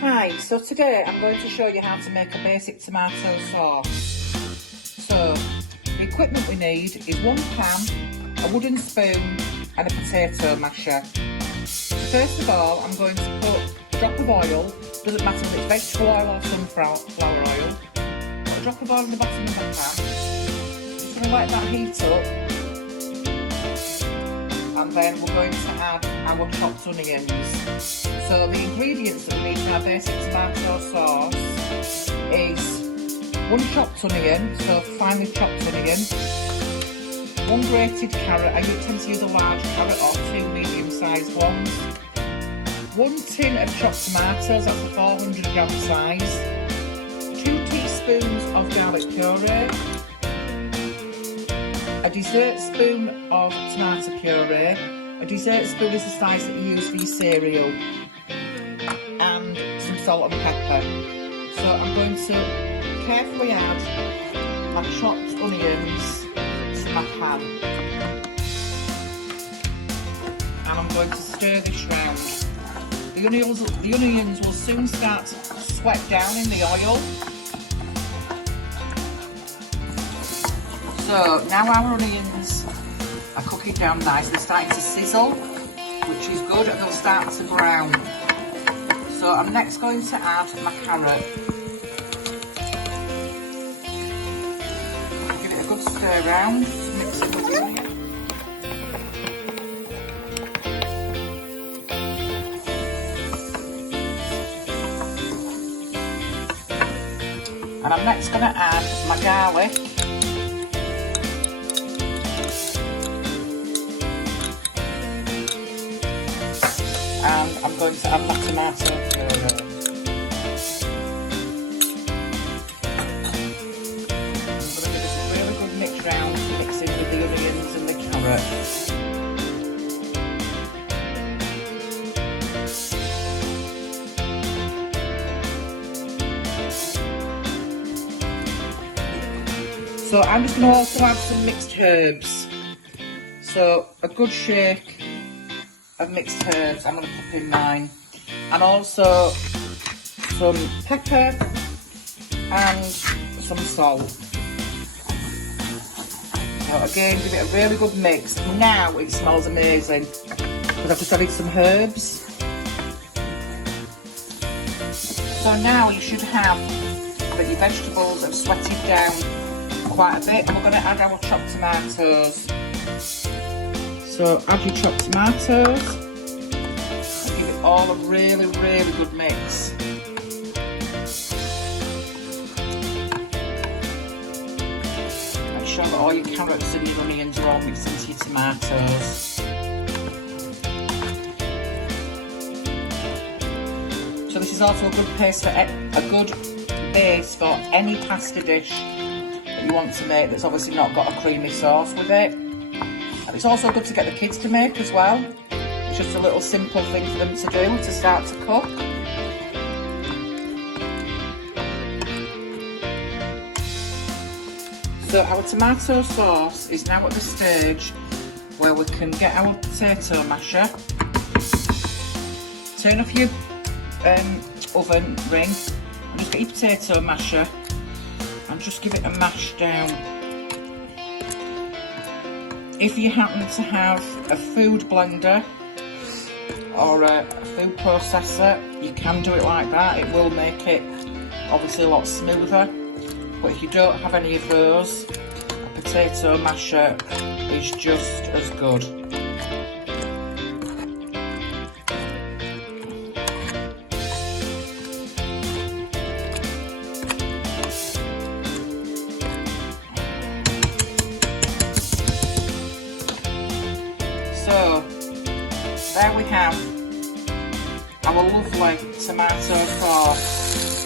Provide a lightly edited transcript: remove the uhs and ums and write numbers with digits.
Hi, so today I'm going to show you how to make a basic tomato sauce. So, the equipment we need is one pan, a wooden spoon and a potato masher. First of all, I'm going to put a drop of oil, doesn't matter if it's vegetable oil or sunflower oil, put a drop of oil in the bottom of the pan, just going to let that heat up, and then we're going to add our chopped onions. So the ingredients that we need for our basic tomato sauce is one chopped onion, so finely chopped onion, one grated carrot, I tend to use a large carrot or two medium-sized ones, one tin of chopped tomatoes, that's a 400 gram size, 2 teaspoons of garlic puree, a dessert spoon of tomato puree. A dessert spoon is the size that you use for your cereal, and some salt and pepper. So I'm going to carefully add my chopped onions to my pan, and I'm going to stir this round. The onions will soon start to sweat down in the oil. So now our onions are cooking down nice, they're starting to sizzle, which is good, and they'll start to brown. So I'm next going to add my carrot. Give it a good stir round to mix it with the onion. And I'm next going to add my garlic. And I'm going to add my tomato puree. I'm going to give this a really good mix round, mixing with the onions and the carrot. So I'm just going to also add some mixed herbs. So a good shake of mixed herbs I'm going to pop in mine, and also some pepper and some salt. So again, give it a really good mix. Now it smells amazing because I've just added some herbs. So now you should have that your vegetables have sweated down quite a bit, and we're going to add our chopped tomatoes. So add your chopped tomatoes and give it all a really, really good mix. Make sure that all your carrots and your onions are all mixed into your tomatoes. So this is also a good base for any pasta dish that you want to make that's obviously not got a creamy sauce with it. And it's also good to get the kids to make as well. It's just a little simple thing for them to do to start to cook. So our tomato sauce is now at the stage where we can get our potato masher. Turn off your oven ring and just get your potato masher and just give it a mash down. If you happen to have a food blender or a food processor, you can do it like that. It will make it obviously a lot smoother. But if you don't have any of those, a potato masher is just as good. So, there we have our lovely tomato sauce.